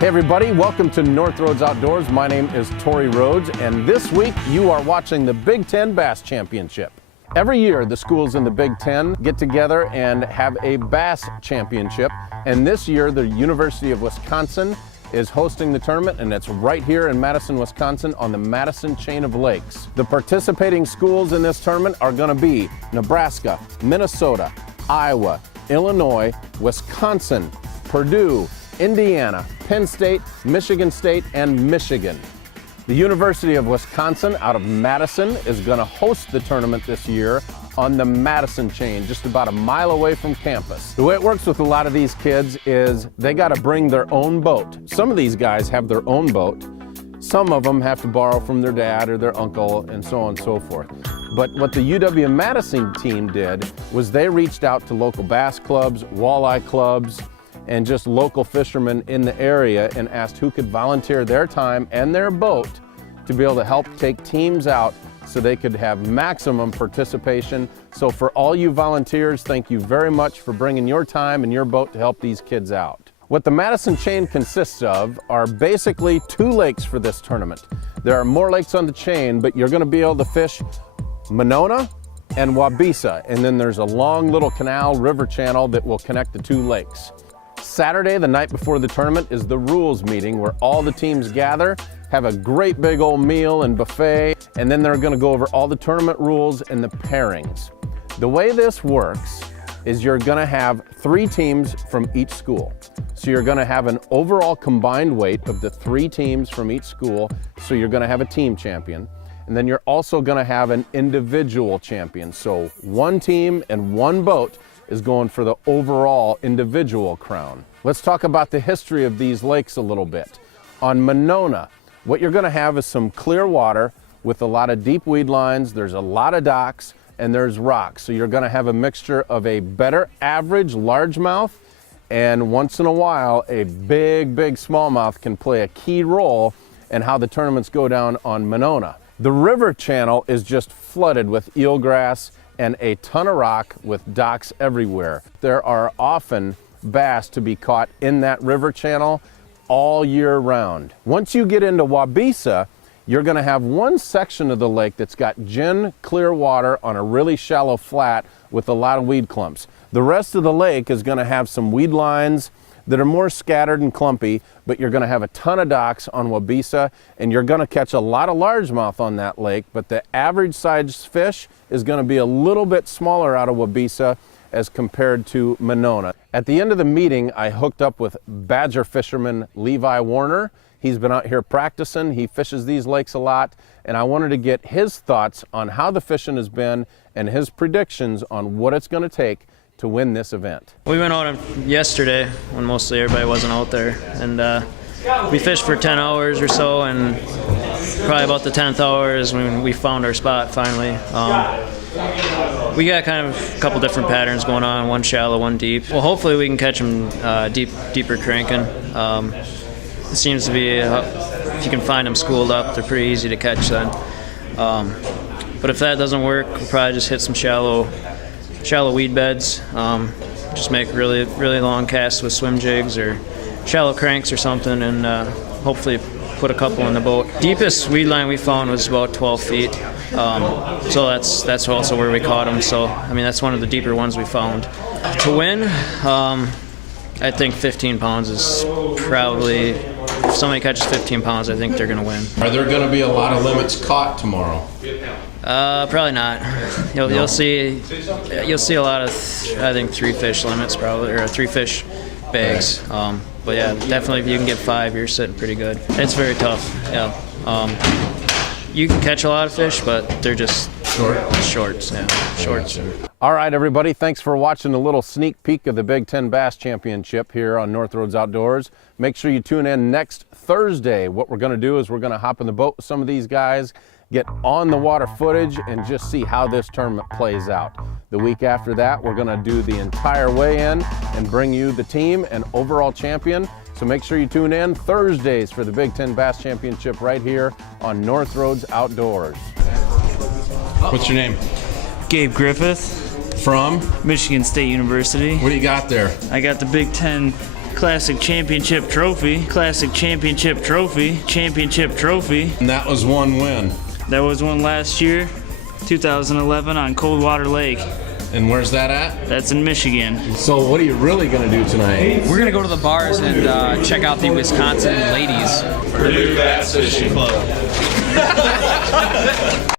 Hey everybody, welcome to Rhoades Outdoors. My name is Tori Rhoades, and this week you are watching the Big Ten Bass Championship. Every year the schools in the Big Ten get together and have a bass championship, and this year the University of Wisconsin is hosting the tournament, and it's right here in Madison, Wisconsin on the Madison chain of lakes. The participating schools in this tournament are going to be Nebraska, Minnesota, Iowa, Illinois, Wisconsin, Purdue, Indiana, Penn State, Michigan State, and Michigan. The University of Wisconsin out of Madison is going to host the tournament this year on the Madison chain, just about a mile away from campus. The way it works with a lot of these kids is they got to bring their own boat. Some of these guys have their own boat. Some of them have to borrow from their dad or their uncle and so on and so forth. But what the UW-Madison team did was they reached out to local bass clubs, walleye clubs, and just local fishermen in the area and asked who could volunteer their time and their boat to be able to help take teams out so they could have maximum participation. So for all you volunteers, thank you very much for bringing your time and your boat to help these kids out. What the Madison chain consists of are basically 2 lakes for this tournament. There are more lakes on the chain, but you're going to be able to fish Monona and Waubesa, and then there's a long little canal river channel that will connect the 2 lakes. Saturday, the night before the tournament, is the rules meeting where all the teams gather, have a great big old meal and buffet, and then they're going to go over all the tournament rules and the pairings. The way this works is you're going to have 3 teams from each school. So you're going to have an overall combined weight of the 3 teams from each school, so you're going to have a team champion. And then you're also going to have an individual champion. So 1 team and 1 boat is going for the overall individual crown. Let's talk about the history of these lakes a little bit. On Monona, what you're going to have is some clear water with a lot of deep weed lines, there's a lot of docks, and there's rocks. So you're going to have a mixture of a better average largemouth, and once in a while a big smallmouth can play a key role in how the tournaments go down on Monona. The river channel is just flooded with eelgrass and a ton of rock with docks everywhere. There are often bass to be caught in that river channel all year round. Once you get into Waubesa, you're going to have one section of the lake that's got gin clear water on a really shallow flat with a lot of weed clumps. The rest of the lake is going to have some weed lines that are more scattered and clumpy, but you're going to have a ton of docks on Waubesa, and you're going to catch a lot of largemouth on that lake, but the average size fish is going to be a little bit smaller out of Waubesa as compared to Monona. At the end of the meeting, I hooked up with badger fisherman Levi Warner. He's been out here practicing. He fishes these lakes a lot, and I wanted to get his thoughts on how the fishing has been and his predictions on what it's going to take to win this event. We went out yesterday when mostly everybody wasn't out there, and we fished for 10 hours or so, and probably about the 10th hour is when we found our spot finally. We got kind of a couple different patterns going on, one shallow, one deep. Well, hopefully we can catch them deeper cranking. It seems to be, if you can find them schooled up, they're pretty easy to catch then. But if that doesn't work, we'll probably just hit some shallow weed beds, just make really long casts with swim jigs or shallow cranks or something, and hopefully put a couple in the boat. Deepest weed line we found was about 12 feet, so that's also where we caught them. So I mean, that's one of the deeper ones we found. To win, I think 15 pounds is probably, if somebody catches 15 pounds, I think they're going to win. Are there going to be a lot of limits caught tomorrow? Probably not. You'll see a lot of, I think, 3 fish limits probably, or 3 fish bags. But yeah, definitely if you can get 5, you're sitting pretty good. It's very tough. Yeah. You can catch a lot of fish, but they're just shorts. Yeah, shorts. All right, everybody. Thanks for watching a little sneak peek of the Big Ten Bass Championship here on Rhoades Outdoors. Make sure you tune in next Thursday. What we're going to do is we're going to hop in the boat with some of these guys, get on the water footage, and just see how this tournament plays out. The week after that, we're going to do the entire weigh-in and bring you the team and overall champion. So make sure you tune in Thursdays for the Big Ten Bass Championship right here on Rhoades Outdoors. What's your name? Gabe Griffith. From? Michigan State University. What do you got there? I got the Big Ten Classic Championship Trophy, Classic Championship Trophy, Championship Trophy. And that was one win. That was one last year, 2011 on Coldwater Lake. And where's that at? That's in Michigan. So what are you really going to do tonight? We're gonna go to the bars and check out the Wisconsin ladies. Purdue Bass Fishing Club.